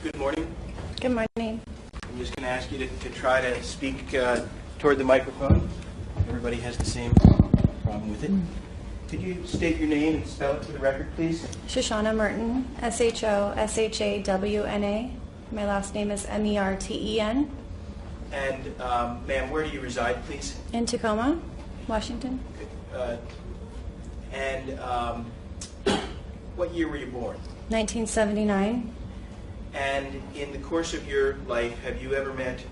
Good morning. Good morning. I'm just going to ask you to try to speak toward the microphone. Everybody has the same problem with it. Could you state your name and spell it for the record, please? Shoshana Merton, Shoshawna. My last name is Merten. And, ma'am, where do you reside, please? In Tacoma, Washington. And what year were you born? 1979. And in the course of your life, have you ever met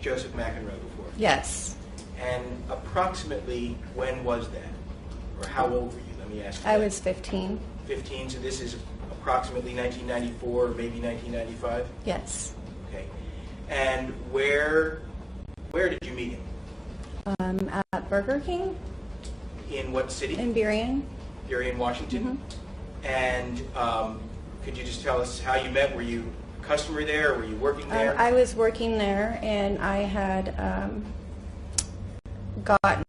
Joseph McEnroe before? Yes. And approximately when was that? Or how old were you? Let me ask you I that. was 15. 15, so this is approximately 1994 or maybe 1995? Yes. Okay. And where did you meet him? At Burger King In what city? in Burien. You're in Washington? And could you just tell us how you met? Were you a customer there, or were you working there? I was working there, and I had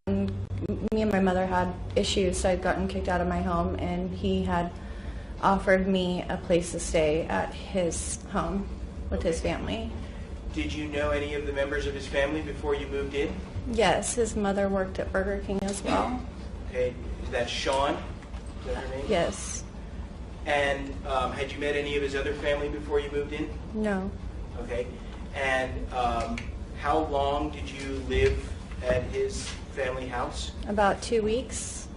me and my mother had issues, so I'd gotten kicked out of my home, and he had offered me a place to stay at his home with his family. Did you know any of the members of his family before you moved in? Yes, his mother worked at Burger King as well. Okay, is that Sean? Is that her name? Yes. And had you met any of his other family before you moved in? No. Okay. And how long did you live at his family house? About 2 weeks.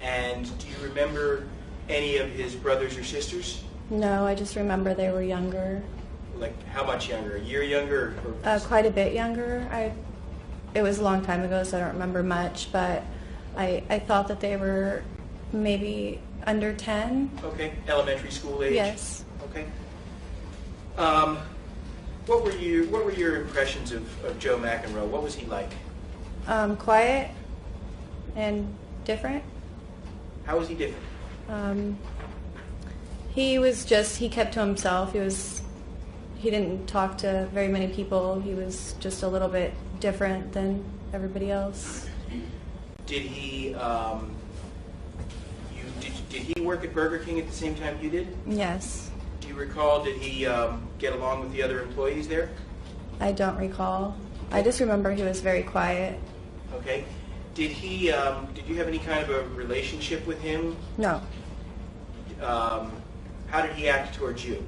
And do you remember any of his brothers or sisters? No, I just remember they were younger. Like how much younger? A year younger? Or Quite a bit younger. It was a long time ago, so I don't remember much, but I thought that they were maybe under 10. Okay, elementary school age? Yes. Okay. What were your impressions of Joe McEnroe? What was he like? Quiet and different. How was he different? He kept to himself. He didn't talk to very many people. He was just a little bit different than everybody else. Did he did he work at Burger King at the same time you did? Yes. Do you recall, did he get along with the other employees there? I don't recall. I just remember he was very quiet. Okay. Did you have any kind of a relationship with him? No. How did he act towards you?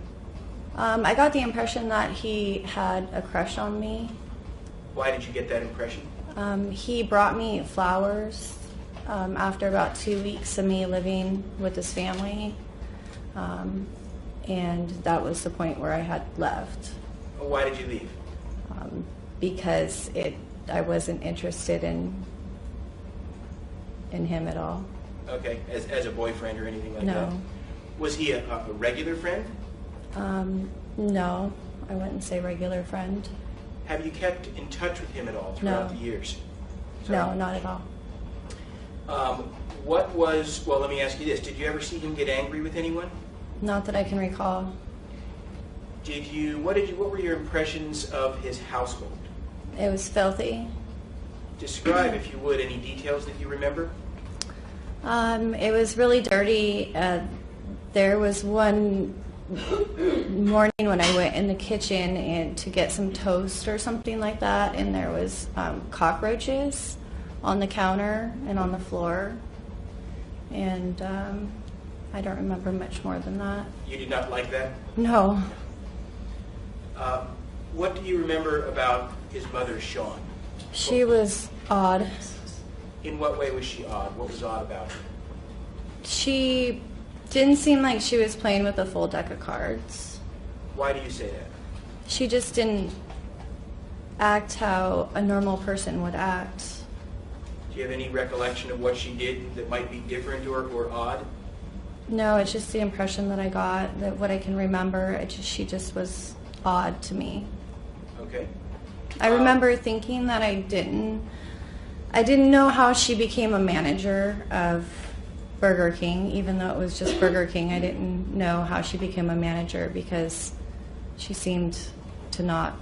I got the impression that he had a crush on me. Why did you get that impression? He brought me flowers after about 2 weeks of me living with his family, and that was the point where I had left. Why did you leave? Because I wasn't interested in him at all. Okay, as a boyfriend or anything like that? No. Was he a regular friend? No, I wouldn't say regular friend. Have you kept in touch with him at all throughout the years? No, not at all. Well, let me ask you this. Did you ever see him get angry with anyone? Not that I can recall. What were your impressions of his household? It was filthy. Describe, if you would, any details that you remember? It was really dirty. There was one morning when I went in the kitchen and to get some toast or something like that, and there was cockroaches on the counter and on the floor, and I don't remember much more than that. You did not like that? No. What do you remember about his mother, Sean? She was odd. In what way was she odd? What was odd about her? She didn't seem like she was playing with a full deck of cards. Why do you say that? She just didn't act how a normal person would act. Do you have any recollection of what she did that might be different or odd? No, it's just the impression that I got, that what I can remember, she just was odd to me. Okay. I remember thinking that I didn't know how she became a manager of Burger King, even though it was just Burger King. I didn't know how she became a manager because she seemed to not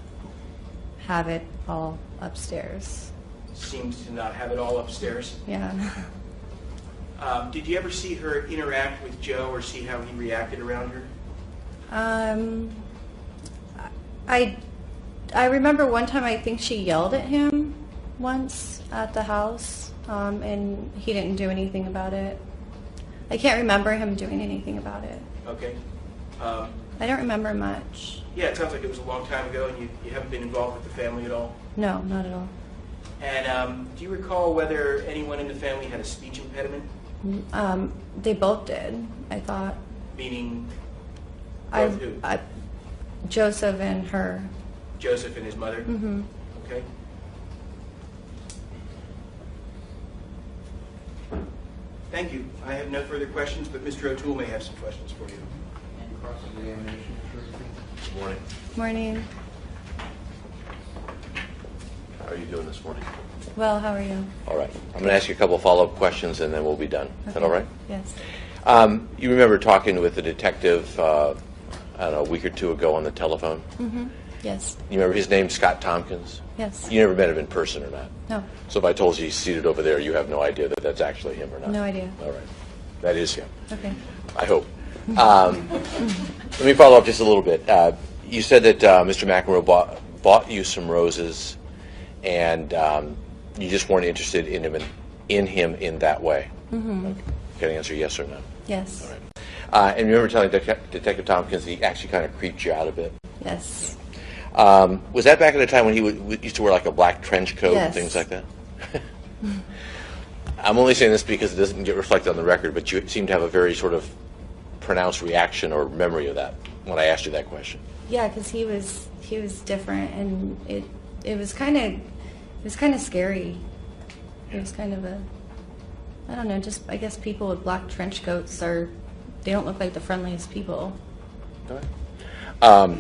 have it all upstairs. Seems to not have it all upstairs. Yeah. Did you ever see her interact with Joe or see how he reacted around her? I remember one time I think she yelled at him once at the house, and he didn't do anything about it. I can't remember him doing anything about it. Okay. I don't remember much. Yeah, it sounds like it was a long time ago, and you haven't been involved with the family at all. No, not at all. And do you recall whether anyone in the family had a speech impediment? They both did, I thought. Meaning, both who? Joseph and her. Joseph and his mother? Mm-hmm. Okay. Thank you. I have no further questions, but Mr. O'Toole may have some questions for you. And cross-examination. Good morning. Morning. How are you doing this morning? Well, how are you? All right. I'm going to ask you a couple of follow-up questions, and then we'll be done. Is that all right? Yes. You remember talking with the detective, I don't know, a week or two ago on the telephone? Mm-hmm. Yes. You remember his name, Scott Tompkins? Yes. You never met him in person or not? No. So if I told you he's seated over there, you have no idea that that's actually him or not? No idea. All right. That is him. Okay. I hope. Let me follow up just a little bit. You said that Mr. McEnroe bought you some roses, and you just weren't interested in him in that way. Mm-hmm. Okay. Can I answer yes or no? Yes. All right. And you remember telling Detective Tompkins he actually kind of creeped you out a bit? Yes. Was that back at the time when he used to wear like a black trench coat and Yes. things like that? I'm only saying this because it doesn't get reflected on the record, but you seem to have a very sort of pronounced reaction or memory of that when I asked you that question. Yeah, because he was different, and it was kind of scary. It was kind of I don't know, just I guess people with black trench coats they don't look like the friendliest people. All right.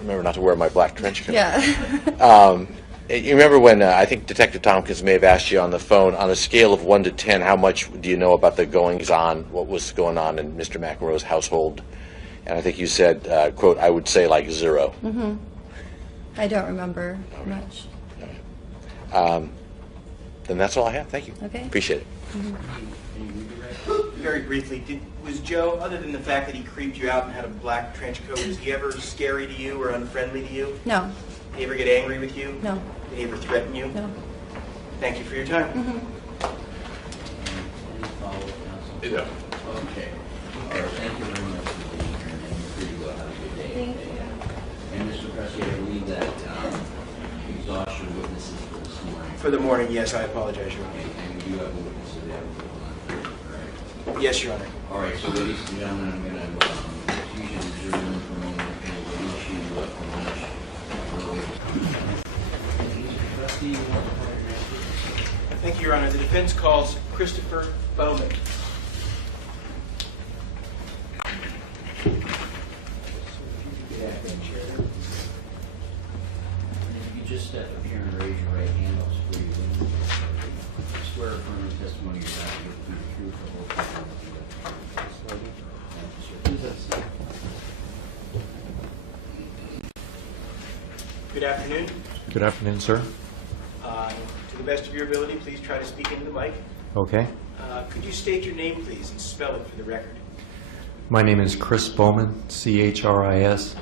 Remember not to wear my black trench coat. Yeah. You remember when I think Detective Tompkins may have asked you on the phone, on a scale of 1 to 10, how much do you know about the goings-on, what was going on in Mr. McEnroe's household? And I think you said, quote, I would say like 0. Mm-hmm. I don't remember much. Then that's all I have. Thank you. Okay. Appreciate it. Very briefly, was Joe, other than the fact that he creeped you out and had a black trench coat, was he ever scary to you or unfriendly to you? No. Did he ever get angry with you? No. Did he ever threaten you? No. Thank you for your time. Mm-hmm. Any follow-up, counsel? Yeah. Okay. All right, thank you very much for being here, and you're free to go. Have a good day. Thank you. And Mr. Cressy, I believe that exhaust your witnesses for this morning. For the morning, yes, I apologize, Your Honor. And we do have a witness available on correct? Yes, Your Honor. All right, so ladies and gentlemen, I'm going to excuse you to reserve room for a moment, and we'll release you for lunch. Mr. Cressy, you want to call your answer? Thank you, Your Honor. The defense calls Christopher Bowman. If you just step up here and raise your right hand, I'll swear you in. Swear affirm the testimony you're about to give to the truth, the whole truth, and nothing but the truth. Thank you, sir. Good afternoon. Good afternoon, sir. To the best of your ability, please try to speak into the mic. Okay. Could you state your name, please, and spell it for the record? My name is Chris Bowman, CHRISBOWMAN,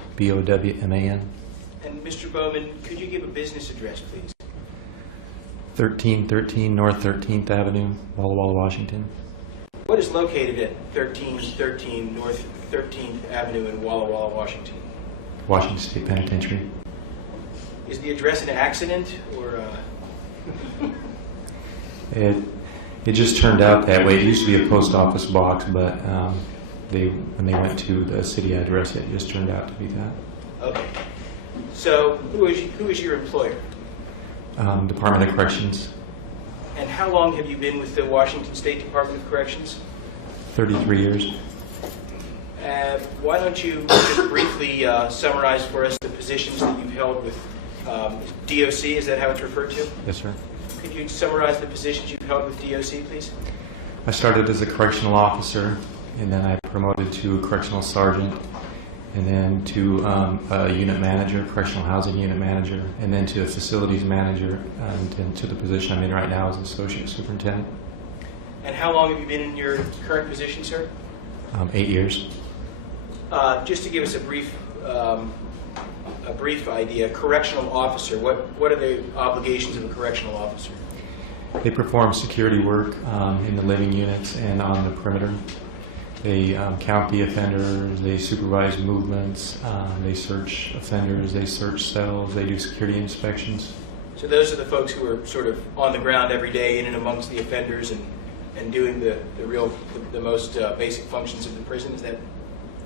And Mr. Bowman, could you give a business address, please? 1313 North 13th Avenue, Walla Walla, Washington. What is located at 1313 North 13th Avenue in Walla Walla, Washington? Washington State Penitentiary. Is the address an accident or? It just turned out that way. It used to be a post office box, but when they went to the city address, it just turned out to be that. Okay. So who is your employer? Department of Corrections, And how long have you been with the Washington State Department of Corrections? 33 years. Why don't you just briefly summarize for us the positions that you've held with DOC? Is that how it's referred to? Yes, sir. Could you summarize the positions you've held with DOC, please? I started as a correctional officer, and then I promoted to a correctional sergeant, and then to a unit manager, correctional housing unit manager, and then to a facilities manager, and then to the position I'm in right now as associate superintendent. And how long have you been in your current position, sir? 8 years. Just to give us a brief a brief idea, correctional officer, what are the obligations of a correctional officer? They perform security work in the living units and on the perimeter. They count the offenders, they supervise movements, they search offenders, they search cells, they do security inspections. So those are the folks who are sort of on the ground every day in and amongst the offenders and doing the most basic functions of the prison. Is that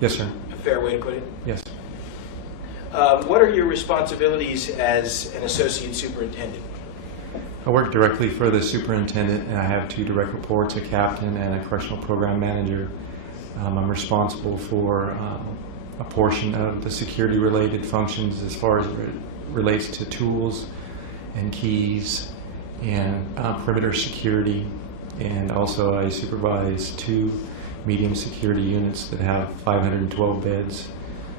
Yes, sir. a fair way to put it? Yes. What are your responsibilities as an associate superintendent? I work directly for the superintendent, and I have 2 direct reports, a captain and a correctional program manager. I'm responsible for a portion of the security-related functions as far as it relates to tools and keys and perimeter security. And also I supervise 2 medium security units that have 512 beds,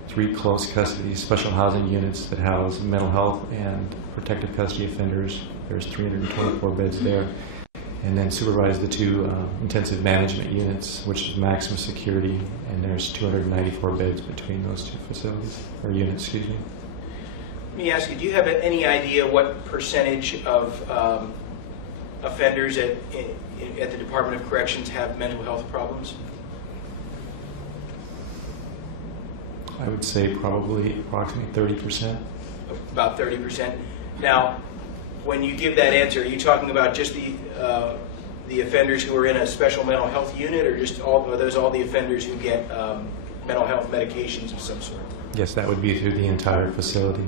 3 close custody special housing units that house mental health and protective custody offenders. There's 324 beds there. And then supervise the 2 intensive management units, which is maximum security, and there's 294 beds between those 2 facilities, or units, excuse me. Let me ask you, do you have any idea what percentage of offenders at the Department of Corrections have mental health problems? I would say probably approximately 30%. About 30%. Now, when you give that answer, are you talking about just the offenders who are in a special mental health unit, or just are those all the offenders who get mental health medications of some sort? Yes, that would be through the entire facility.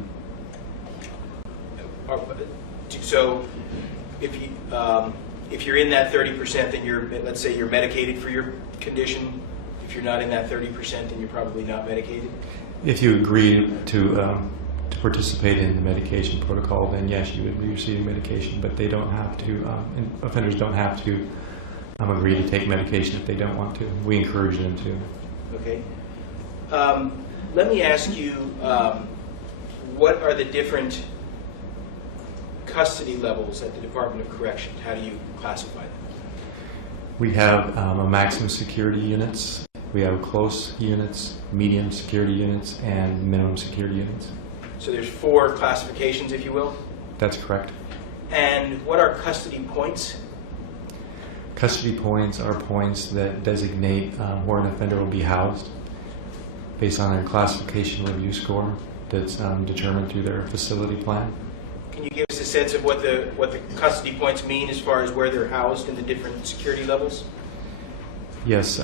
So, if you're in that 30%, then let's say you're medicated for your condition. If you're not in that 30%, then you're probably not medicated. If you agree to participate in the medication protocol, then yes, you would be receiving medication, but they don't have to, and offenders don't have to agree to take medication if they don't want to. We encourage them to. Okay. Let me ask you, what are the different custody levels at the Department of Corrections? How do you classify them? We have a maximum security units, we have close units, medium security units, and minimum security units. So there's 4 classifications, if you will? That's correct. And what are custody points? Custody points are points that designate where an offender will be housed based on their classification review score that's determined through their facility plan. Can you give us a sense of what the custody points mean as far as where they're housed in the different security levels? Yes,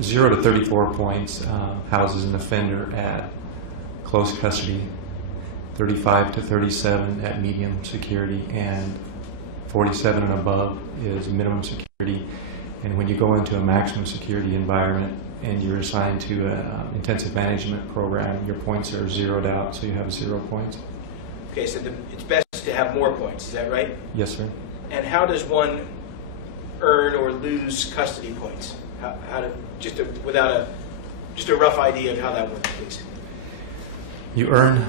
0 to 34 points houses an offender at close custody, 35 to 37 at medium security, and 47 and above is minimum security. And when you go into a maximum security environment and you're assigned to an intensive management program, your points are zeroed out, so you have 0 points. Okay, so it's best to have more points, is that right? Yes, sir. And how does one earn or lose custody points? Just a rough idea of how that works, please. You earn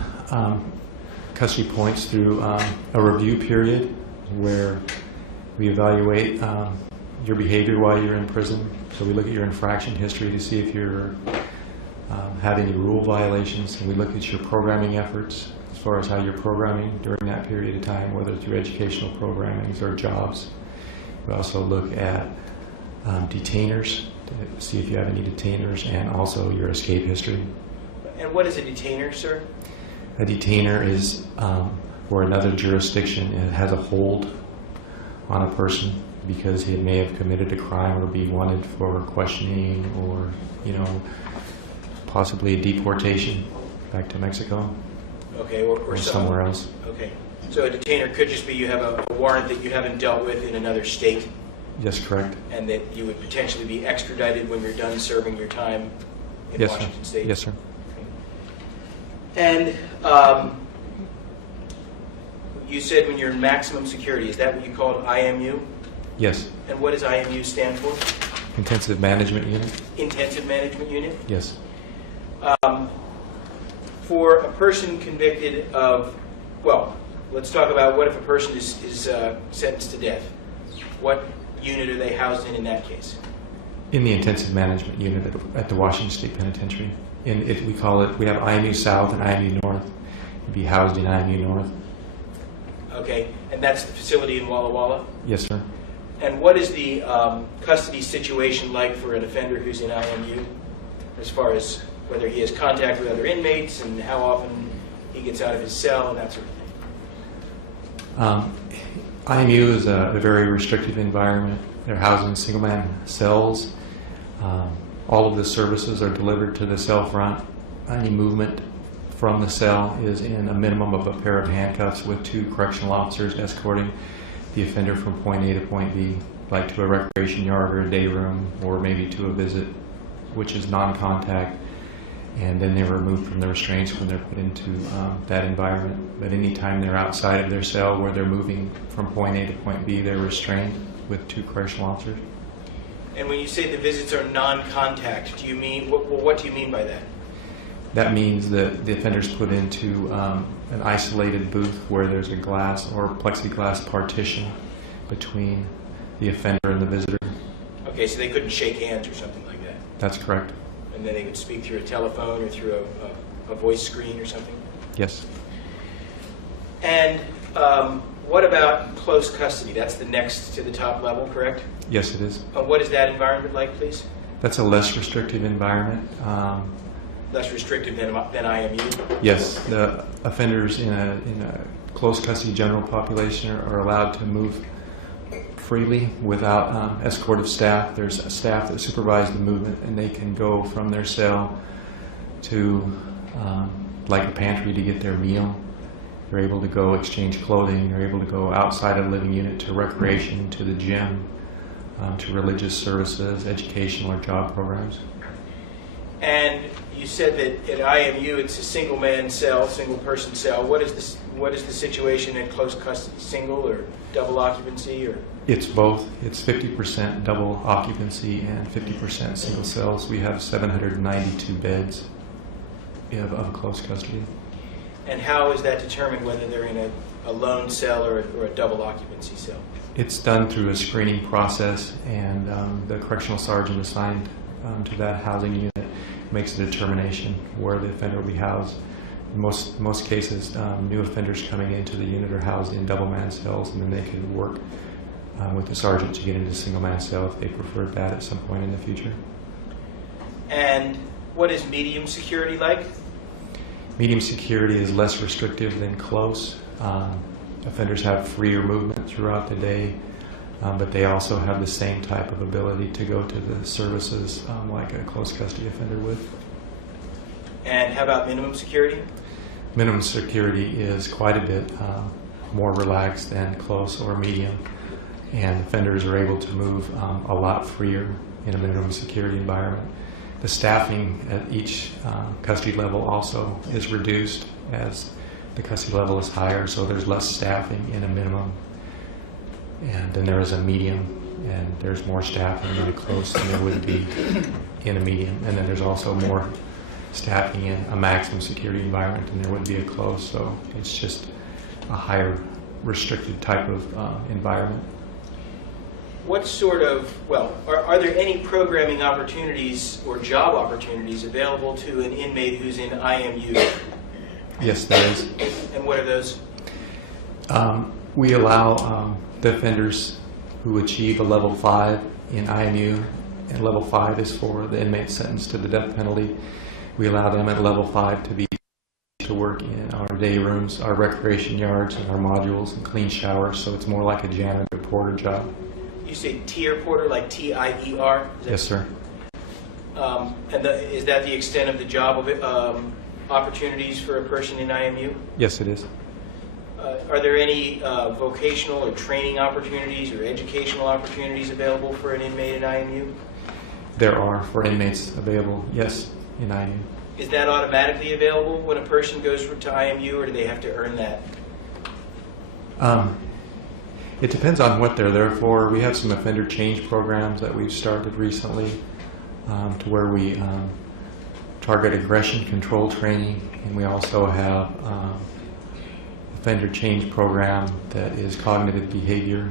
custody points through a review period where we evaluate your behavior while you're in prison. So we look at your infraction history to see if you're have any rule violations, and we look at your programming efforts as far as how you're programming during that period of time, whether through educational programming or jobs. We also look at detainers to see if you have any detainers, and also your escape history. And what is a detainer, sir? A detainer is where another jurisdiction has a hold on a person because he may have committed a crime or be wanted for questioning, or possibly a deportation back to Mexico. Okay, or somewhere else. Okay, so a detainer could just be you have a warrant that you haven't dealt with in another state. Yes, correct. And that you would potentially be extradited when you're done serving your time in Yes, Washington sir. State. Yes, sir. And you said when you're in maximum security, is that what you called IMU? Yes. And what does IMU stand for? Intensive Management Unit. Intensive Management Unit? Yes. For a person convicted of, well, let's talk about what if a person is sentenced to death. What unit are they housed in that case? In the intensive management unit at the Washington State Penitentiary. We call it, we have IMU South and IMU North. He'd be housed in IMU North. Okay, and that's the facility in Walla Walla? Yes, sir. And what is the custody situation like for an offender who's in IMU, as far as whether he has contact with other inmates and how often he gets out of his cell and that sort of thing? IMU is a very restrictive environment. They're housed in single-man cells. All of the services are delivered to the cell front. Any movement from the cell is in a minimum of a pair of handcuffs with 2 correctional officers escorting the offender from point A to point B, like to a recreation yard or a day room, or maybe to a visit, which is non-contact, and then they're removed from the restraints when they're put into that environment. But anytime they're outside of their cell where they're moving from point A to point B, they're restrained with 2 correctional officers. And when you say the visits are non-contact, do you mean, what do you mean by that? That means that the offender's put into an isolated booth where there's a glass or plexiglass partition between the offender and the visitor. Okay, so they couldn't shake hands or something like that? That's correct. And then they could speak through a telephone or through a voice screen or something? Yes. And what about close custody? That's the next to the top level, correct? Yes, it is. What is that environment like, please? That's a less restrictive environment. Less restrictive than IMU? Yes, the offenders in a close custody general population are allowed to move freely without escortive staff. There's a staff that supervise the movement, and they can go from their cell to like a pantry to get their meal. They're able to go exchange clothing. They're able to go outside of the living unit to recreation, to the gym, to religious services, educational or job programs. And you said that at IMU it's a single-man cell, single-person cell. What is the situation in close custody? Single or double occupancy? Or It's both. It's 50% double occupancy and 50% single cells. We have 792 beds of close custody. And how is that determined whether they're in a lone cell or a double occupancy cell? It's done through a screening process, and the correctional sergeant assigned to that housing unit makes a determination where the offender will be housed. In most cases, new offenders coming into the unit are housed in double-man cells, and then they can work with the sergeant to get into single-man cell if they prefer that at some point in the future. And what is medium security like? Medium security is less restrictive than close. Offenders have freer movement throughout the day, but they also have the same type of ability to go to the services like a close custody offender would. And how about minimum security? Minimum security is quite a bit more relaxed than close or medium, and offenders are able to move a lot freer in a minimum security environment. The staffing at each custody level also is reduced as the custody level is higher, so there's less staffing in a minimum, and then there is a medium, and there's more staffing in a close than there would be in a medium, and then there's also more staffing in a maximum security environment than there would be a close, so it's just a higher restricted type of environment. What sort of, are there any programming opportunities or job opportunities available to an inmate who's in IMU? Yes, there is. And what are those? We allow the offenders who achieve a level 5 in IMU, and level 5 is for the inmate sentenced to the death penalty. We allow them at level 5 to work in our day rooms, our recreation yards, and our modules, and clean showers, so it's more like a janitor porter job. You say tier porter, like T-I-E-R? Yes, sir. And is that the extent of the job of opportunities for a person in IMU? Yes, it is. Are there any vocational or training opportunities or educational opportunities available for an inmate in IMU? There are for inmates available, yes, in IMU. Is that automatically available when a person goes to IMU, or do they have to earn that? It depends on what they're there for. We have some offender change programs that we've started recently to where we target aggression control training, and we also have offender change program that is cognitive behavior.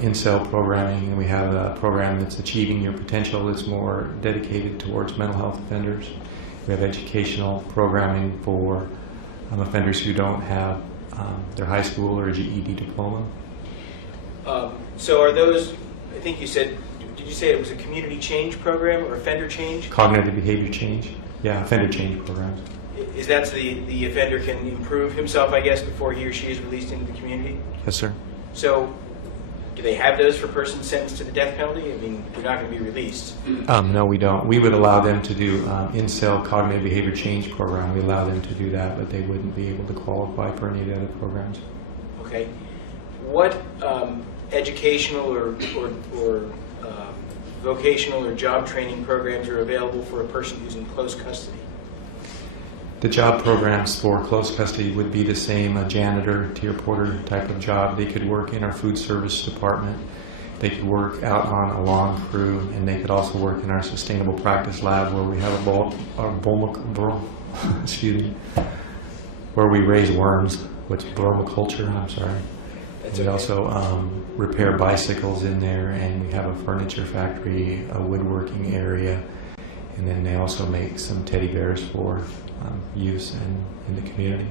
in-cell programming, and we have a program that's Achieving Your Potential that's more dedicated towards mental health offenders. We have educational programming for offenders who don't have their high school or GED diploma. So are those, I think you said, did you say it was a community change program or offender change? Cognitive behavior change. Yeah, offender change programs. Is that so the offender can improve himself, I guess, before he or she is released into the community? Yes, sir. So do they have those for persons sentenced to the death penalty? I mean, they're not going to be released. No, we don't. We would allow them to do in-cell cognitive behavior change program. We allow them to do that, but they wouldn't be able to qualify for any of the other programs. Okay. What educational or vocational or job training programs are available for a person who's in close custody? The job programs for close custody would be the same, a janitor, tier porter type of job. They could work in our food service department. They could work out on a lawn crew, and they could also work in our sustainable practice lab where we have where we raise worms, which bromoculture, I'm sorry. We also repair bicycles in there, and we have a furniture factory, a woodworking area, and then they also make some teddy bears for use in the community.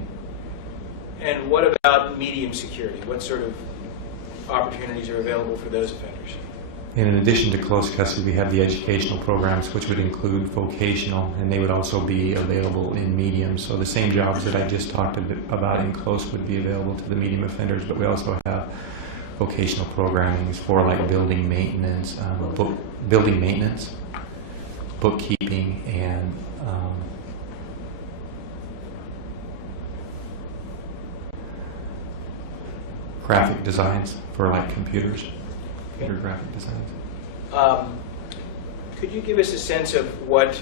And what about medium security? What sort of opportunities are available for those offenders? And in addition to close custody, we have the educational programs, which would include vocational, and they would also be available in medium. So the same jobs that I just talked about in close would be available to the medium offenders, but we also have vocational programming for like building maintenance, bookkeeping, and graphic designs for like computers. Computer graphic designs. Could you give us a sense of what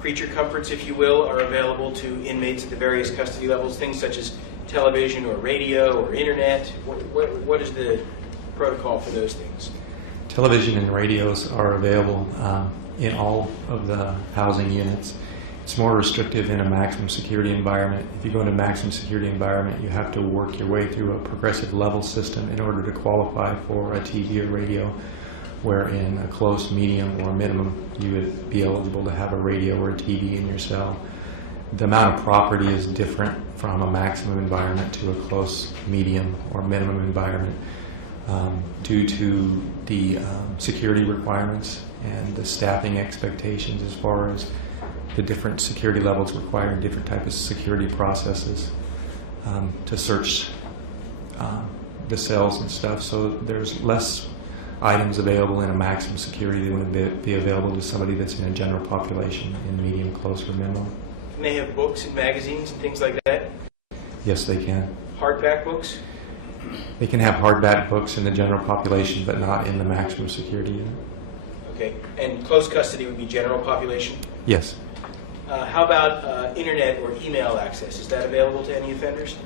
creature comforts, if you will, are available to inmates at the various custody levels, things such as television or radio or internet? What is the protocol for those things? Television and radios are available in all of the housing units. It's more restrictive in a maximum security environment. If you go into a maximum security environment, you have to work your way through a progressive level system in order to qualify for a TV or radio, where in a close, medium, or minimum, you would be eligible to have a radio or a TV in your cell. The amount of property is different from a maximum environment to a close, medium, or minimum environment due to the security requirements and the staffing expectations as far as the different security levels requiring different types of security processes to search the cells and stuff. So there's less items available in a maximum security than would be available to somebody that's in a general population in medium, close, or minimum. Can they have books and magazines and things like that? Yes, they can. Hardback books? They can have hardback books in the general population, but not in the maximum security unit. Okay. And close custody would be general population? Yes. How about internet or email access? Is that available to any offenders?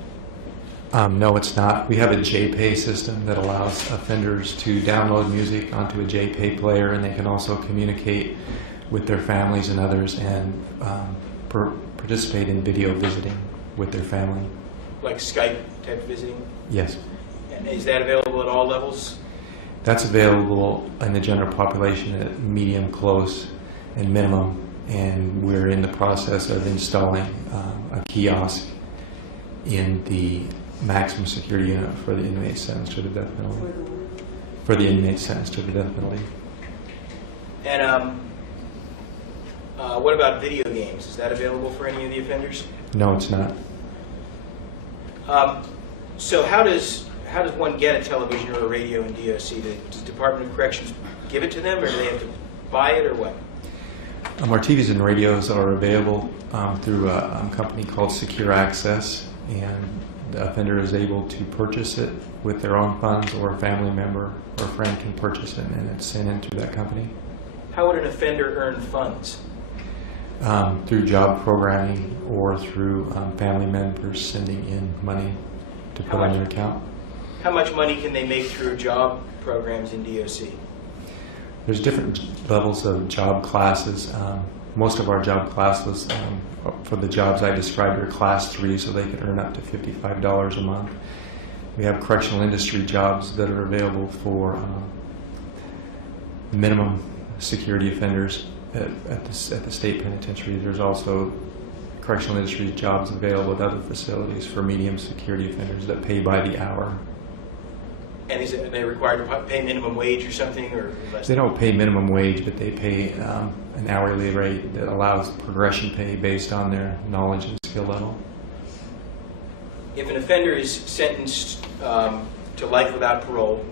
No, it's not. We have a JPay system that allows offenders to download music onto a JPay player, and they can also communicate with their families and others and participate in video visiting with their family. Like Skype type visiting? Yes. And is that available at all levels? That's available in the general population at medium, close, and minimum, and we're in the process of installing a kiosk in the maximum security unit for the inmates sentenced to the death penalty. For the inmates sentenced to the death penalty. And what about video games? Is that available for any of the offenders? No, it's not. So how does one get a television or a radio in DOC? Does the Department of Corrections give it to them, or do they have to buy it, or what? Our TVs and radios are available through a company called Secure Access, and the offender is able to purchase it with their own funds, or a family member or friend can purchase it, and it's sent in through that company. How would an offender earn funds? Through job programming or through family members sending in money to put on their account. How much money can they make through job programs in DOC? There's different levels of job classes. Most of our job classes for the jobs I described are class 3, so they can earn up to $55 a month. We have correctional industry jobs that are available for minimum security offenders at the state penitentiary. There's also correctional industry jobs available at other facilities for medium security offenders that pay by the hour. And are they required to pay minimum wage or something, or less? They don't pay minimum wage, but they pay an hourly rate that allows progression pay based on their knowledge and skill level. If an offender is sentenced to life without parole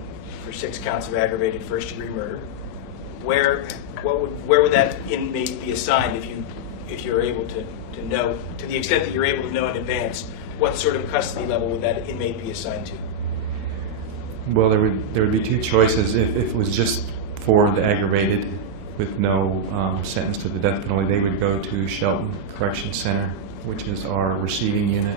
for 6 counts of aggravated first-degree murder, where would that inmate be assigned if you're able to know, to the extent that you're able to know in advance, what sort of custody level would that inmate be assigned to? Well, there would be 2 choices. If it was just for the aggravated with no sentence to the death penalty, they would go to Shelton Correction Center, which is our receiving unit,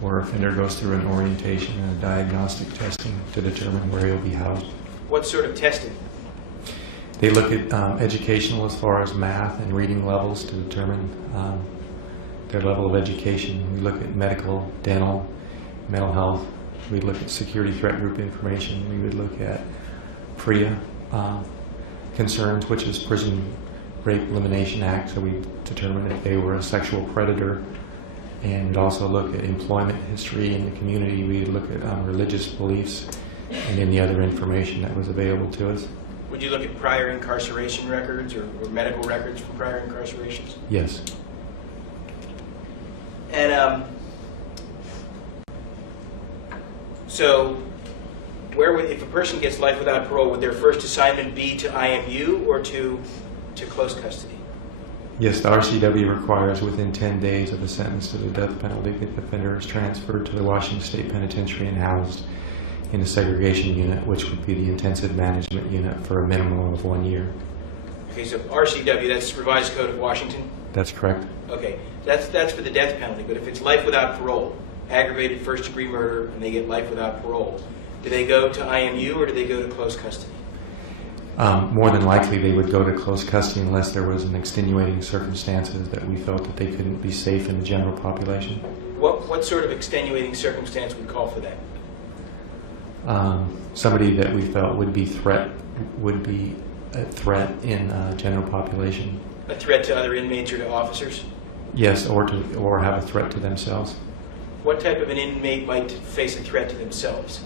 where offender goes through an orientation and a diagnostic testing to determine where he'll be housed. What sort of testing? They look at educational as far as math and reading levels to determine their level of education. We look at medical, dental, mental health. We look at security threat group information. We would look at PREA concerns, which is Prison Rape Elimination Act, so we determine if they were a sexual predator, and also look at employment history in the community. We'd look at religious beliefs and any other information that was available to us. Would you look at prior incarceration records or medical records from prior incarcerations? Yes. And so, if a person gets life without parole, would their first assignment be to IMU or to close custody? Yes, the RCW requires within 10 days of a sentence to the death penalty that the offender is transferred to the Washington State Penitentiary and housed in a segregation unit, which would be the intensive management unit, for a minimum of 1 year. Okay, so RCW, that's Revised Code of Washington? That's correct. Okay, that's for the death penalty, but if it's life without parole, aggravated first-degree murder, and they get life without parole, do they go to IMU or do they go to close custody? More than likely they would go to close custody unless there was an extenuating circumstances that we felt that they couldn't be safe in the general population. What sort of extenuating circumstance would call for that? Somebody that we felt would be a threat in general population. A threat to other inmates or to officers? Yes, or have a threat to themselves. What type of an inmate might face a threat to themselves?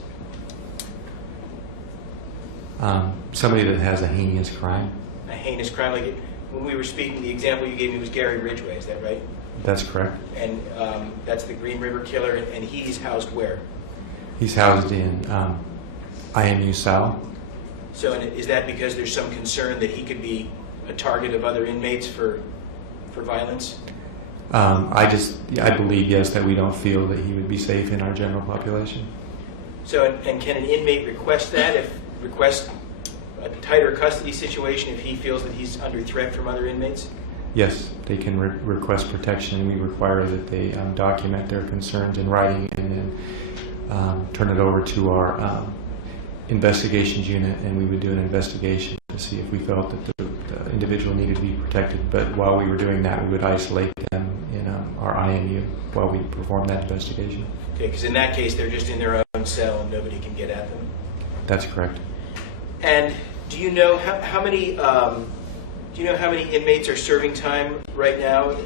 Somebody that has a heinous crime. A heinous crime, like when we were speaking, the example you gave me was Gary Ridgway, is that right? That's correct. And that's the Green River Killer, and he's housed where? He's housed in IMU South. So is that because there's some concern that he could be a target of other inmates for violence? I believe, yes, that we don't feel that he would be safe in our general population. So, and can an inmate request that, request a tighter custody situation if he feels that he's under threat from other inmates? Yes, they can request protection, and we require that they document their concerns in writing and then turn it over to our investigations unit, and we would do an investigation to see if we felt that the individual needed to be protected. But while we were doing that, we would isolate them in our IMU while we perform that investigation. Okay, because in that case, they're just in their own cell and nobody can get at them. That's correct. And do you know how many inmates are serving time right now,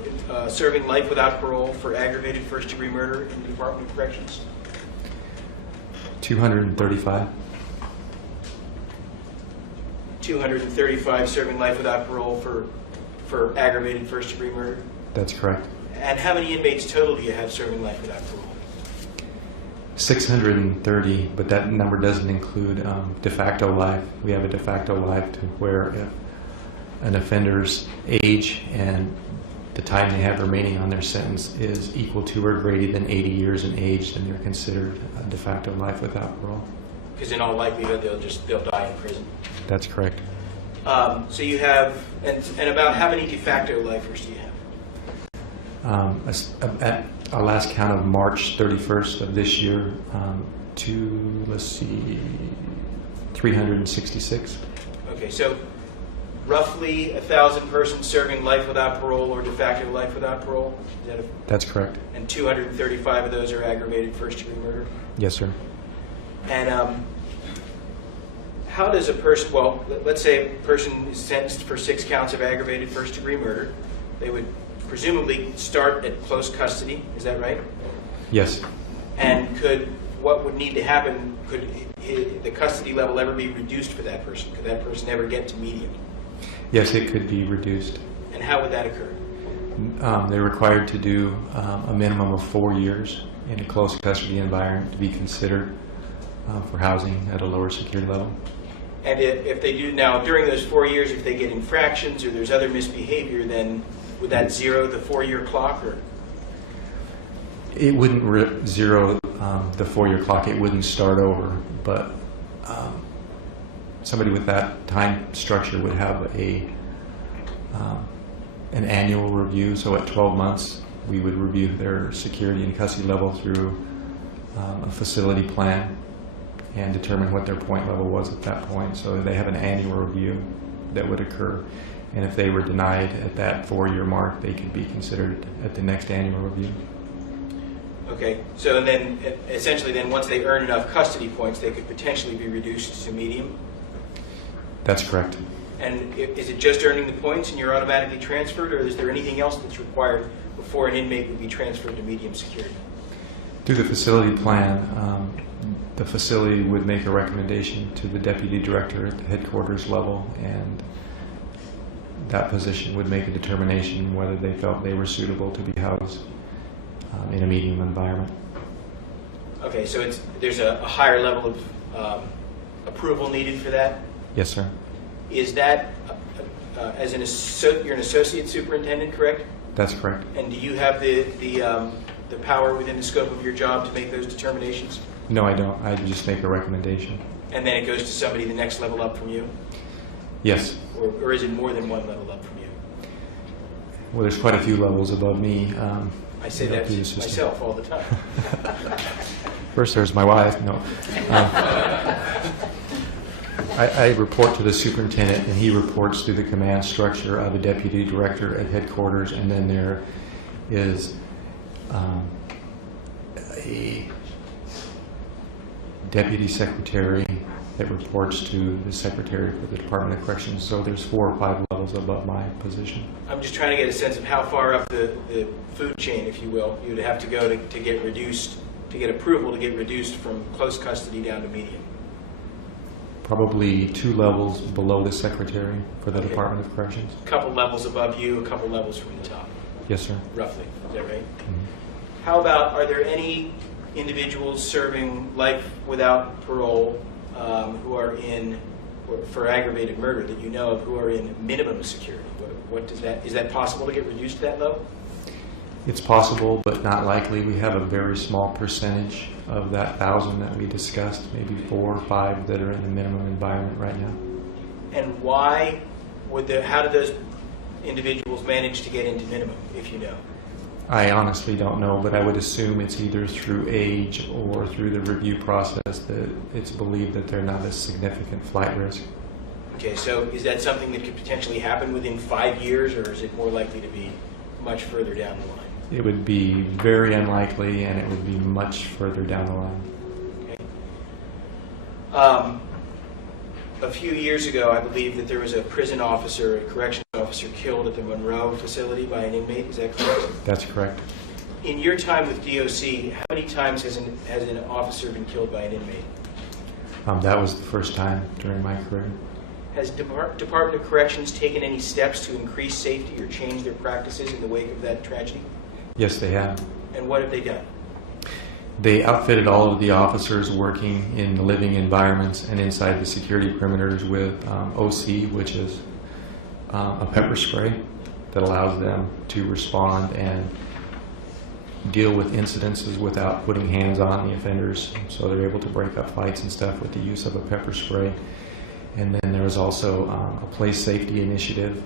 serving life without parole for aggravated first-degree murder in the Department of Corrections? 235. 235 serving life without parole for aggravated first-degree murder? That's correct. And how many inmates total do you have serving life without parole? 630, but that number doesn't include de facto life. We have a de facto life to where if an offender's age and the time they have remaining on their sentence is equal to or greater than 80 years in age, then they're considered a de facto life without parole. Because in all likelihood, they'll die in prison. That's correct. So you have, and about how many de facto lifers do you have? At our last count of March 31st of this year, 366. Okay, so roughly 1,000 persons serving life without parole or de facto life without parole? That's correct. And 235 of those are aggravated first-degree murder? Yes, sir. And how does a person, well, let's say a person is sentenced for 6 counts of aggravated first-degree murder. They would presumably start at close custody, is that right? Yes. And what would need to happen, could the custody level ever be reduced for that person? Could that person ever get to medium? Yes, it could be reduced. And how would that occur? They're required to do a minimum of 4 years in a close custody environment to be considered for housing at a lower security level. And if they do now, during those 4 years, if they get infractions or there's other misbehavior, then would that zero the 4-year clock? Or It wouldn't zero the 4-year clock. It wouldn't start over. But somebody with that time structure would have an annual review. So at 12 months, we would review their security and custody level through a facility plan and determine what their point level was at that point. So they have an annual review that would occur. And if they were denied at that 4-year mark, they could be considered at the next annual review. okay, so and then essentially, then once they earn enough custody points, they could potentially be reduced to medium. That's correct. And is it just earning the points and you're automatically transferred, or is there anything else that's required before an inmate would be transferred to medium security? Through the facility plan, the facility would make a recommendation to the deputy director at the headquarters level, and that position would make a determination whether they felt they were suitable to be housed in a medium environment. Okay, so there's a higher level of approval needed for that. Yes, sir. Is that you're an associate superintendent, correct? That's correct. And do you have the power within the scope of your job to make those determinations? No, I don't. I just make a recommendation. And then it goes to somebody the next level up from you? Yes. Or is it more than one level up from you? Well, there's quite a few levels above me. I say that to myself all the time. First, there's my wife. No. I report to the superintendent, and he reports through the command structure of a deputy director at headquarters, and then there is a deputy secretary that reports to the secretary for the Department of Corrections. So there's 4 or 5 levels above my position. I'm just trying to get a sense of how far up the food chain, if you will, you would have to go to get reduced, to get approval to get reduced from close custody down to medium. Probably 2 levels below the secretary for the Okay. Department of Corrections. A couple levels above you, a couple levels from the top, Yes, sir. roughly. Is that right? Mhm. How about, are there any individuals serving life without parole who are in, for aggravated murder that you know of, who are in minimum security? What does that, is that possible to get reduced to that level? It's possible, but not likely. We have a very small percentage of that 1,000 that we discussed, maybe 4 or 5 that are in the minimum environment right now. And why would how did those individuals manage to get into minimum, if you know? I honestly don't know, but I would assume it's either through age or through the review process that it's believed that they're not a significant flight risk. Okay, so is that something that could potentially happen within 5 years, or is it more likely to be much further down the line? It would be very unlikely, and it would be much further down the line. Okay. A few years ago, I believe that there was a prison officer, a corrections officer, killed at the Monroe facility by an inmate. Is that correct? That's correct. In your time with DOC, how many times has an officer been killed by an inmate? That was the first time during my career. Has Department of Corrections taken any steps to increase safety or change their practices in the wake of that tragedy? Yes, they have. And what have they done? They outfitted all of the officers working in living environments and inside the security perimeters with OC, which is a pepper spray that allows them to respond and deal with incidences without putting hands on the offenders. So they're able to break up fights and stuff with the use of a pepper spray. And then there was also a place safety initiative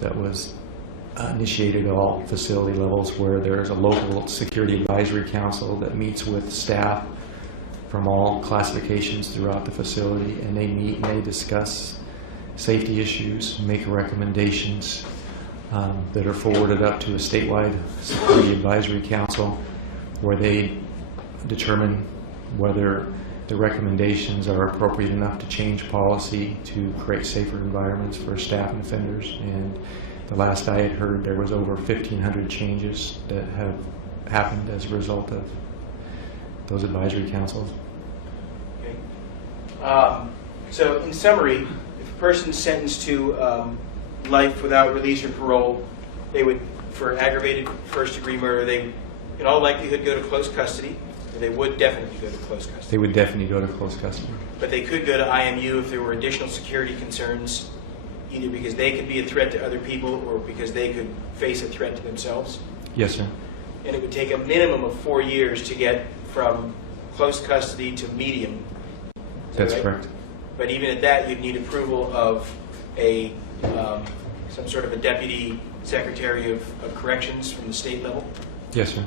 that was initiated at all facility levels, where there's a local security advisory council that meets with staff from all classifications throughout the facility, and they meet and they discuss safety issues, make recommendations that are forwarded up to a statewide security advisory council, where they determine whether the recommendations are appropriate enough to change policy to create safer environments for staff and offenders. And the last I had heard, there was over 1,500 changes that have happened as a result of those advisory councils. Okay. So in summary, if a person's sentenced to life without release or parole, they would, for aggravated first-degree murder, they in all likelihood go to close custody, or they would definitely go to close custody. They would definitely go to close custody. But they could go to IMU if there were additional security concerns, either because they could be a threat to other people or because they could face a threat to themselves. Yes, sir. And it would take a minimum of 4 years to get from close custody to medium. Is that That's right? correct. But even at that, you'd need approval of a some sort of a deputy secretary of corrections from the state level. Yes, sir.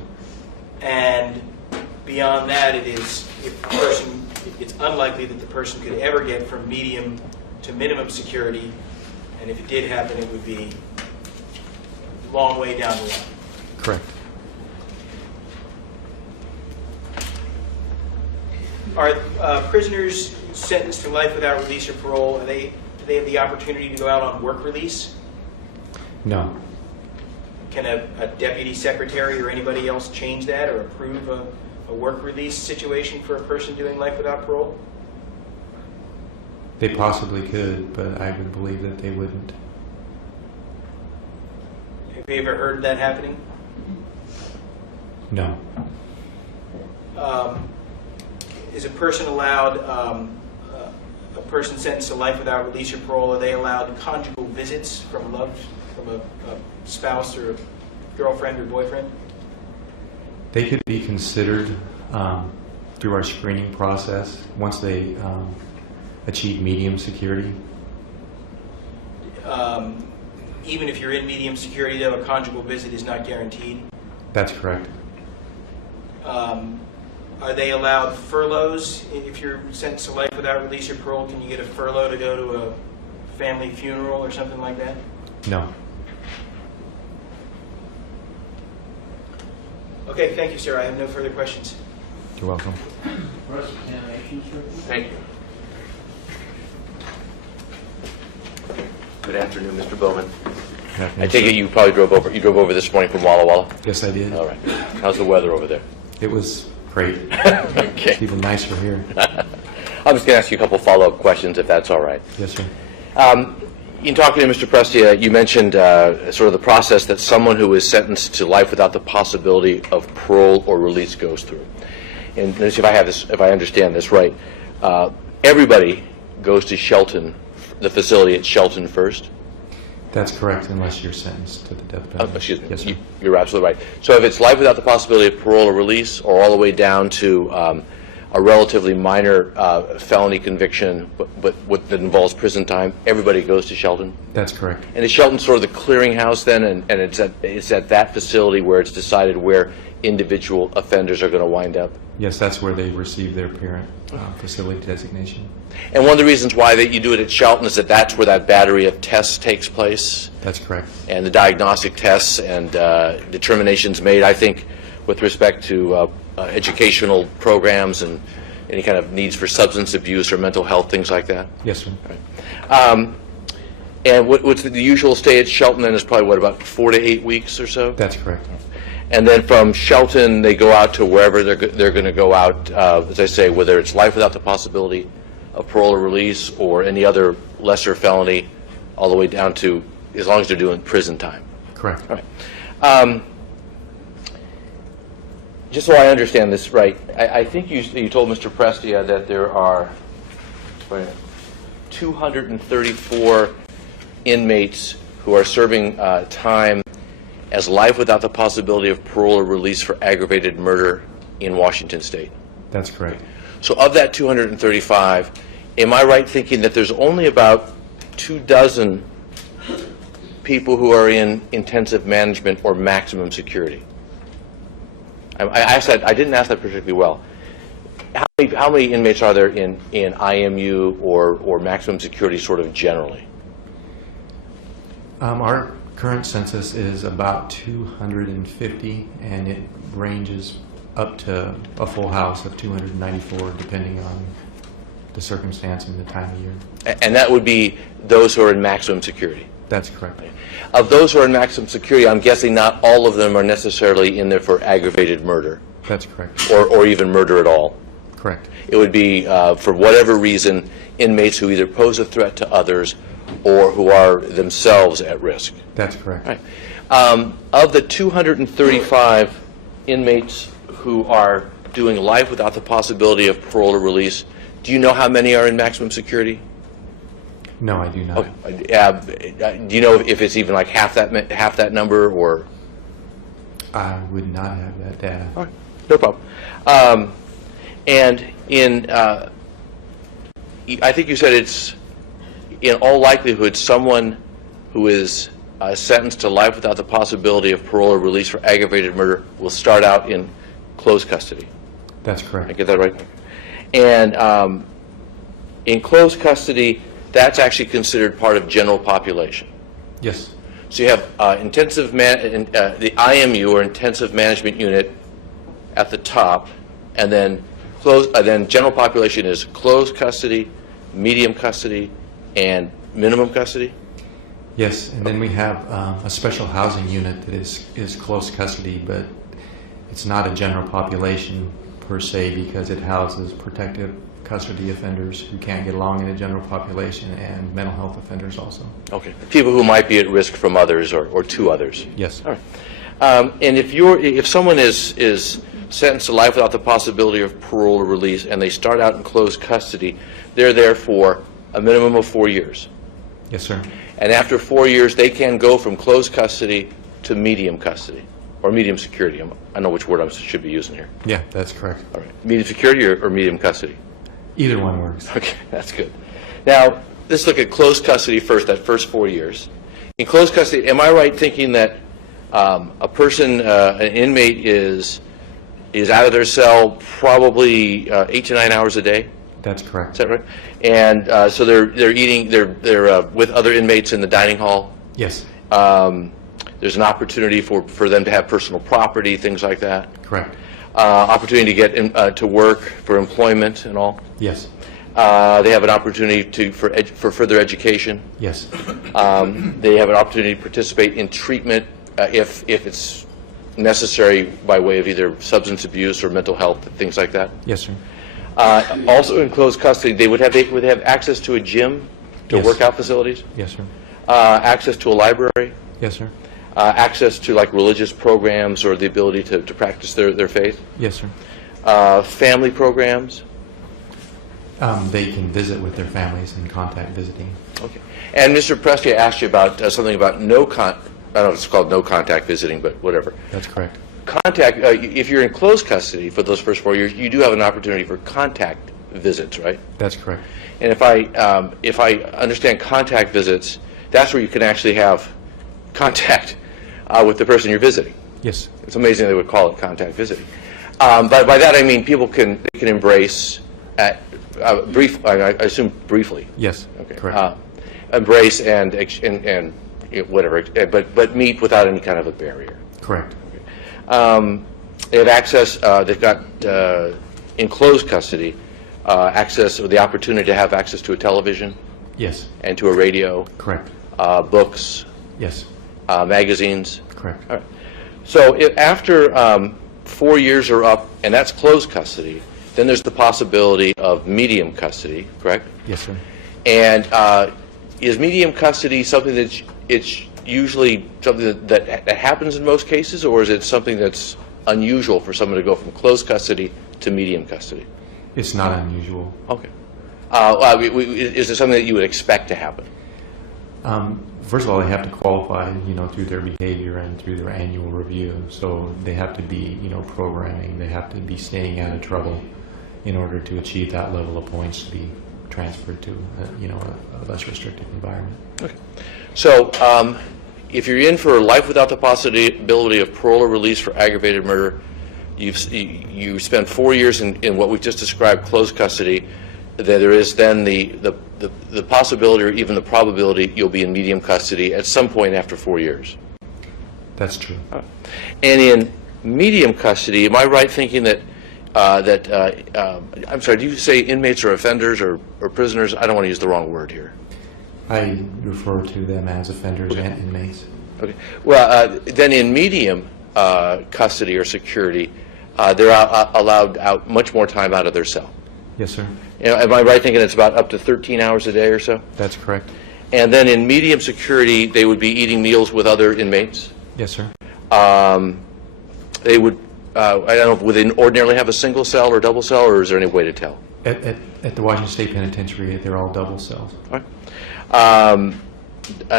And beyond that, it's unlikely that the person could ever get from medium to minimum security. And if it did happen, it would be a long way down the line. Correct. Are prisoners sentenced to life without release or parole, do they have the opportunity to go out on work release? No. Can a deputy secretary or anybody else change that or approve a work release situation for a person doing life without parole? They possibly could, but I would believe that they wouldn't. Have you ever heard of that happening? No. Is a person allowed, a person sentenced to life without release or parole, are they allowed conjugal visits from a spouse or a girlfriend or boyfriend? They could be considered through our screening process once they achieve medium security. Even if you're in medium security, though, a conjugal visit is not guaranteed. That's correct. Are they allowed furloughs? If you're sentenced to life without release or parole, can you get a furlough to go to a family funeral or something like that? No. Okay, thank you, sir. I have no further questions. You're welcome. Cross-examination, sir? Thank you. Good afternoon, Mr. Bowman. Good afternoon, I take sir. it you probably drove over. You drove over this morning from Walla Walla. Yes, I did. All right. How's the weather over there? It was great. Okay. It's even nicer here. I'm just going to ask you a couple follow-up questions, if that's all right. Yes, sir. In talking to Mr. Prestia, you mentioned sort of the process that someone who is sentenced to life without the possibility of parole or release goes through. And let's see if I understand this right. Everybody goes to Shelton, the facility at Shelton first. That's correct, unless you're sentenced to the death penalty. Excuse me. Yes, sir. You're absolutely right. So if it's life without the possibility of parole or release, or all the way down to a relatively minor felony conviction, but that involves prison time, everybody goes to Shelton. That's correct. And is Shelton sort of the clearinghouse then, and it's at that facility where it's decided where individual offenders are going to wind up? Yes, that's where they receive their parent facility designation. And one of the reasons why that you do it at Shelton is that that's where that battery of tests takes place, That's correct. and the diagnostic tests and determinations made, I think, with respect to educational programs and any kind of needs for substance abuse or mental health, things like that. Yes, sir. And what's the usual stay at Shelton then is probably, what, about 4 to 8 weeks or so? That's correct. And then from Shelton, they go out to wherever they're going to go out, as I say, whether it's life without the possibility of parole or release or any other lesser felony, all the way down to as long as they're doing prison time. Correct. All right. Just so I understand this right, I think you told Mr. Prestia that there are 234 inmates who are serving time as life without the possibility of parole or release for aggravated murder in Washington State. That's correct. So of that 235, am I right thinking that there's only about 24 people who are in intensive management or maximum security? I didn't ask that particularly well. How many inmates are there in IMU or maximum security sort of generally? Our current census is about 250, and it ranges up to a full house of 294, depending on the circumstance and the time of year. And that would be those who are in maximum security. That's correct. Of those who are in maximum security, I'm guessing not all of them are necessarily in there for aggravated murder That's correct. or even murder at all. Correct. It would be, for whatever reason, inmates who either pose a threat to others or who are themselves at risk. That's correct. Right. Of the 235 inmates who are doing life without the possibility of parole or release, do you know how many are in maximum security? No, I do not. Okay. Do you know if it's even like half that number, or? I would not have that data. All right, no problem. And in, I think you said it's in all likelihood someone who is sentenced to life without the possibility of parole or release for aggravated murder will start out in closed custody. That's I correct. get that right? And in closed custody, that's actually considered part of general population. Yes. So you have the IMU, or intensive management unit, at the top, and then then general population is closed custody, medium custody, and minimum custody. Yes, and then we have a special housing unit that is close custody, but it's not a general population per se because it houses protective custody offenders who can't get along in the general population and mental health offenders also. Okay. People who might be at risk from others or to others. Yes. All right. And if someone is sentenced to life without the possibility of parole or release and they start out in closed custody, they're there for a minimum of 4 years. Yes, sir. And after 4 years, they can go from closed custody to medium custody, or medium security. I know which word I should be using here. Yeah, that's correct. All right. Medium security or medium custody? Either one works. Okay, that's good. Now, let's look at closed custody first, that first 4 years. In closed custody, am I right thinking that a person, an inmate, is out of their cell probably 8 to 9 hours a day? That's Is correct. that right? And so they're eating, they're with other inmates in the dining hall. Yes, There's an opportunity for them to have personal property, things like that. correct. Opportunity to get to work, for employment and all. Yes, They have an opportunity for further education. yes, They have an opportunity to participate in treatment if it's necessary by way of either substance abuse or mental health, things like that. yes, sir. Also in closed custody, they would have access to a gym, to Yes. workout facilities, Yes, sir. access to a library, Yes, sir. access to like religious programs or the ability to practice their faith, Yes, sir. family programs. They can visit with their families and contact visiting. Okay. And Mr. Presti, I asked you about something about I don't know if it's called no contact visiting, but whatever. That's correct. Contact, if you're in closed custody for those first 4 years, you do have an opportunity for contact visits, right? That's correct. And if I understand contact visits, that's where you can actually have contact with the person you're visiting. Yes, It's amazing they would call it contact visiting. But by that I mean people can embrace at I assume briefly. yes, Okay. correct. Embrace and whatever, but meet without any kind of a barrier. Correct. They have access. They've got in closed custody access, or the opportunity to have access to a television Yes, and to a radio, correct. books, Yes, magazines. correct. All right. So after 4 years are up, and that's closed custody, then there's the possibility of medium custody, correct? Yes, sir. And is medium custody something that's it's usually something that happens in most cases, or is it something that's unusual for someone to go from closed custody to medium custody? It's not unusual. Okay. Is it something that you would expect to happen? First of all, they have to qualify, through their behavior and through their annual review. So they have to be, programming. They have to be staying out of trouble in order to achieve that level of points to be transferred to, a less restrictive environment. Okay. So if you're in for life without the possibility of parole or release for aggravated murder, you spend 4 years in what we've just described, closed custody. There is then the possibility or even the probability you'll be in medium custody at some point after 4 years. That's true. And in medium custody, am I right thinking that, I'm sorry, do you say inmates or offenders or prisoners? I don't want to use the wrong word here. I refer to them as offenders and inmates. Okay. Well, then in medium custody or security, they're allowed out much more time out of their cell. Yes, sir. Am I right thinking it's about up to 13 hours a day or so? That's correct. And then in medium security, they would be eating meals with other inmates. Yes, sir. They would, I don't know, would they ordinarily have a single cell or double cell, or is there any way to tell? At the Washington State Penitentiary, they're all double cells. All right.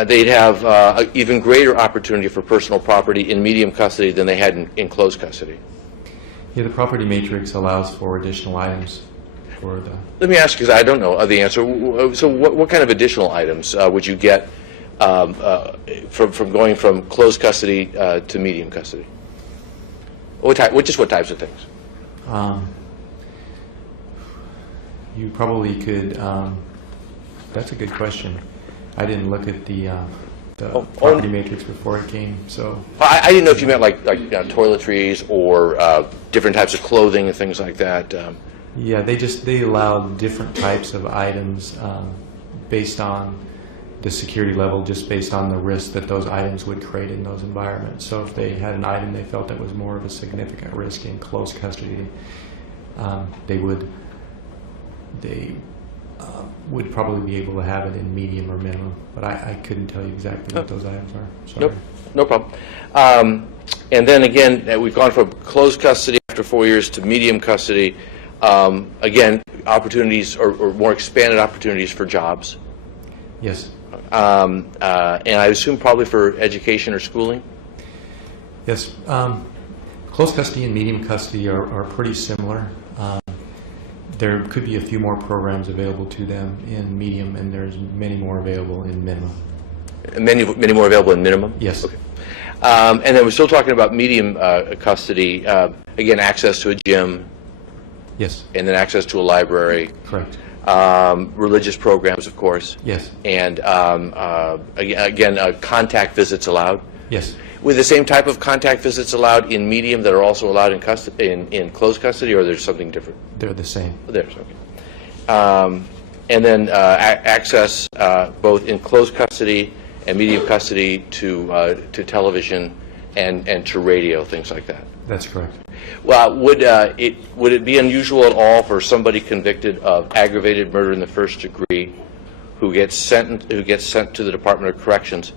They'd have an even greater opportunity for personal property in medium custody than they had in closed custody. Yeah, the property matrix allows for additional items for the... Let me ask, because I don't know the answer. So what kind of additional items would you get from going from closed custody to medium custody? What types of things? You probably could... that's a good question. I didn't look at the property matrix before it came, so... I didn't know if you meant like toiletries or different types of clothing and things like that. Yeah, they allowed different types of items based on the security level, just based on the risk that those items would create in those environments. So if they had an item they felt that was more of a significant risk in close custody, they would probably be able to have it in medium or minimum. But I couldn't tell you exactly what those items are. Sorry. Nope, no problem. And then again, we've gone from closed custody after 4 years to medium custody. Again, opportunities or more expanded opportunities for jobs. Yes. And I assume probably for education or schooling? Yes. Close custody and medium custody are pretty similar. There could be a few more programs available to them in medium, and there's many more available in minimum. Many more available in minimum? Yes. Okay. And then we're still talking about medium custody. Again, access to a gym. Yes. And then access to a library. Correct. Religious programs, of course. Yes. And again, contact visits allowed. Yes. With the same type of contact visits allowed in medium that are also allowed in custody, in closed custody, or there's something different? They're the same. There's okay. And then access both in closed custody and medium custody to television and to radio, things like that. That's correct. Well, would it be unusual at all for somebody convicted of aggravated murder in the first degree who gets sent to the Department of Corrections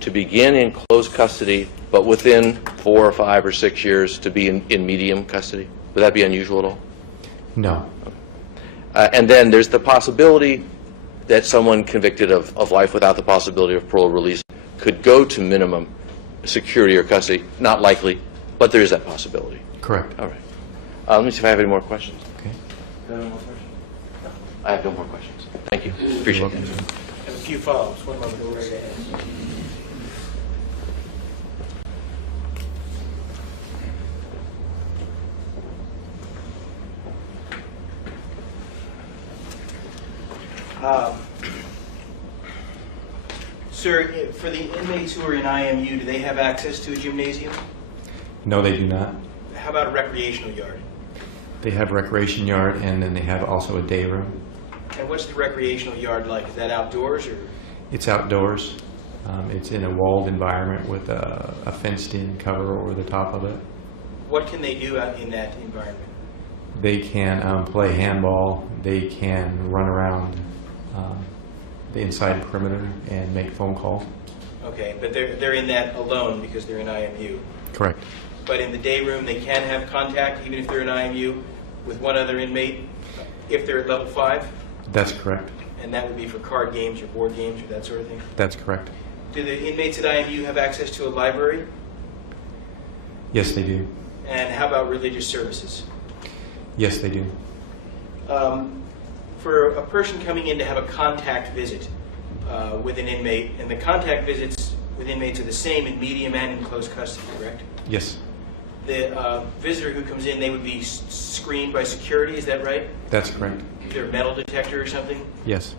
to begin in closed custody, but within 4 or 5 or 6 years to be in medium custody? Would that be unusual at all? No. And then there's the possibility that someone convicted of life without the possibility of parole release could go to minimum security or custody. Not likely, but there is that possibility. Correct. All right. Let me see if I have any more questions. Okay. Do I have any more questions? No. I have no more questions. Thank you. Appreciate You're it. welcome. I have a few follow-ups. One moment, we're ready to ask. Sir, for the inmates who are in IMU, do they have access to a gymnasium? No, they do not. How about a recreational yard? They have recreation yard, and then they have also a day room. And what's the recreational yard like? Is that outdoors or? It's outdoors. It's in a walled environment with a fenced-in cover over the top of it. What can they do out in that environment? They can play handball. They can run around the inside perimeter and make phone calls. Okay, but they're in that alone because they're in IMU. Correct. But in the day room, they can have contact, even if they're in IMU, with one other inmate, if they're at level 5? That's correct. And that would be for card games or board games or that sort of thing? That's correct. Do the inmates at IMU have access to a library? Yes, they do. And how about religious services? Yes, they do. For a person coming in to have a contact visit with an inmate, and the contact visits with inmates are the same in medium and in closed custody, correct? Yes, The visitor who comes in, they would be screened by security, is that right? that's correct. Is there a metal detector or something? Yes.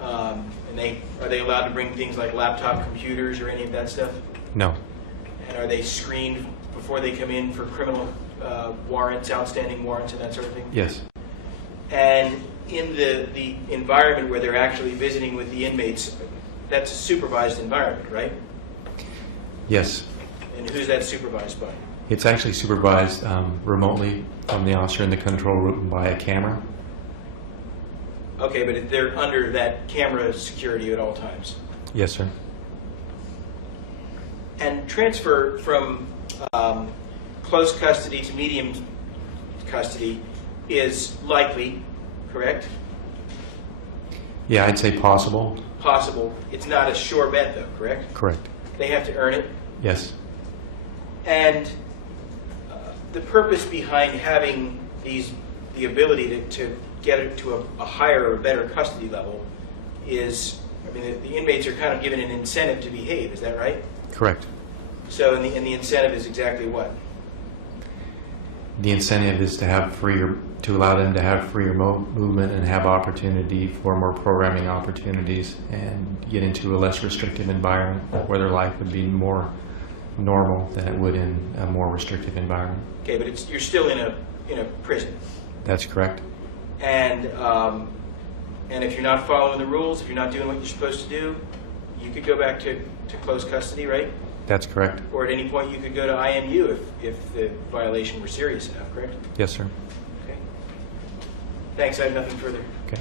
And are they allowed to bring things like laptop computers or any of that stuff? No. And are they screened before they come in for criminal warrants, outstanding warrants, and that sort of thing? Yes. And in the environment where they're actually visiting with the inmates, that's a supervised environment, right? Yes. And who's that supervised by? It's actually supervised remotely from the officer in the control room by a camera. Okay, but they're under that camera security at all times. Yes, sir. And transfer from close custody to medium custody is likely, correct? Yeah, I'd say possible. Possible. It's not a sure bet, though, correct? Correct. They have to earn it. Yes. And the purpose behind having the ability to get it to a higher or better custody level is, I mean, the inmates are kind of given an incentive to behave. Is that right? Correct. So, and the incentive is exactly what? The incentive is to allow them to have freer movement and have opportunity for more programming opportunities and get into a less restrictive environment where their life would be more normal than it would in a more restrictive environment. Okay, but you're still in a prison, That's correct. and if you're not following the rules, if you're not doing what you're supposed to do, you could go back to close custody, right? That's correct. Or at any point you could go to IMU if the violation were serious enough, correct? Yes, sir. Okay. Thanks. I have nothing further. Okay.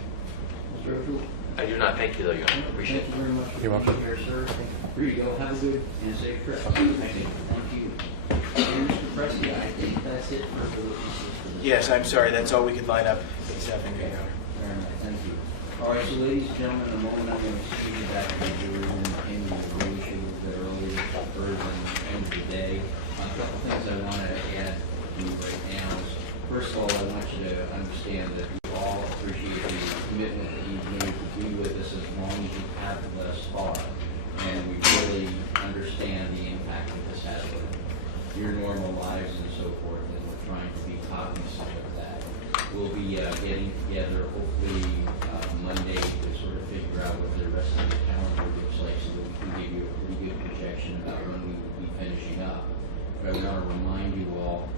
Mr. O'Toole? I do not. Thank you, though. Your Honor. Appreciate Thank you very much. You're welcome. Here, sir. Here you go. Have a good and safe trip. Thank you. Thank you. And Mr. Presky, I think that's it for the Yes, I'm sorry. That's all we could line up this afternoon, Your Honor. Very nice. Thank you. All right, so ladies and gentlemen, in a moment I'm going to see you back to the jury room in the issue that earlier heard at the end of the day. A couple things I want to add to you right now is, first of all, I want you to understand that we all appreciate the commitment that you've made to be with us as long as you have thus far. And we really understand the impact that this has on your normal lives and so forth, and we're trying to be cognizant of that. We'll be getting together hopefully Monday to sort of figure out what the rest of the calendar looks like so that we can give you a pretty good projection about when we will be finishing up. But I want to remind you all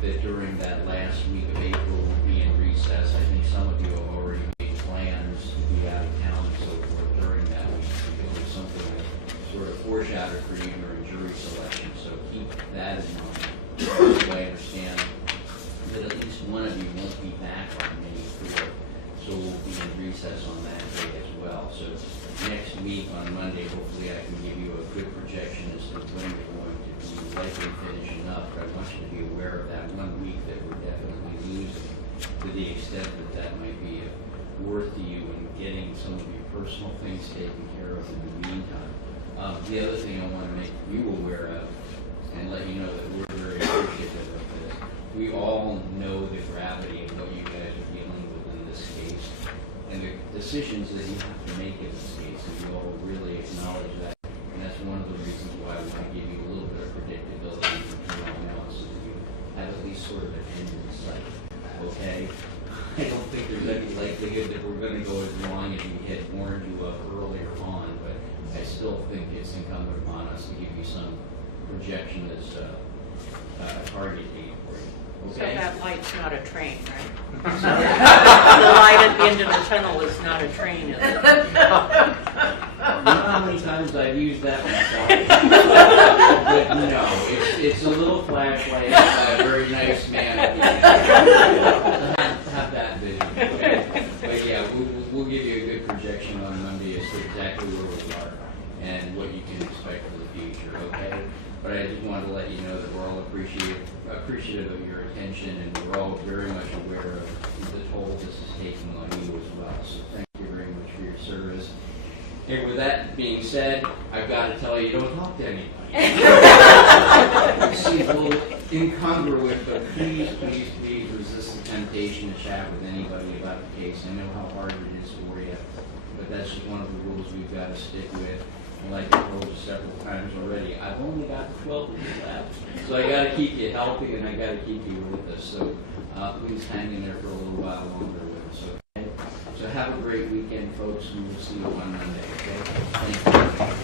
that during that last week of April, we'll be in recess. I think some of you have already made plans to be out of town and so forth during that week. It was something that sort of foreshadowed for you during jury selection, so keep that in mind. So I understand that at least one of you won't be back on May 4th, so we'll be in recess on that day as well. So next week on Monday, hopefully I can give you a good projection as to when we're going to be likely finishing up. But I want you to be aware of that 1 week that we're definitely losing, to the extent that that might be worth to you in getting some of your personal things taken care of in the meantime. The other thing I want to make you aware of and let you know that we're very appreciative of this. We all know the gravity of what you guys are dealing with in this case and the decisions that you have to make in this case, and you all really acknowledge that. And that's one of the reasons why I want to give you a little bit of predictability from now on so that you have at least sort of an end in sight. Okay? I don't think there's any likelihood that we're going to go as long as we had warned you of earlier on, but I still think it's incumbent upon us to give you some projection as a target date for you. So Okay? that light's not a train, right? The light at the end of the tunnel is not a train, is it? You know how many times I've used that myself? But no, it's a little flashlight by a very nice man at the end. Have that vision. Okay? But yeah, we'll give you a good projection on Monday as to exactly where we are and what you can expect for the future, okay? But I just wanted to let you know that we're all appreciative of your attention, and we're all very much aware of the toll this is taking on you as well. So thank you very much for your service. And with that being said, I've got to tell you, don't talk to anybody. It seems a little incongruous, but please resist the temptation to chat with anybody about the case. I know how hard it is for you, but that's just one of the rules we've got to stick with. And like I told you several times already, I've only got 12 years left. So I got to keep you healthy, and I got to keep you with us. So please hang in there for a little while longer with us, okay? So have a great weekend, folks, and we'll see you on Monday, okay? Thank you.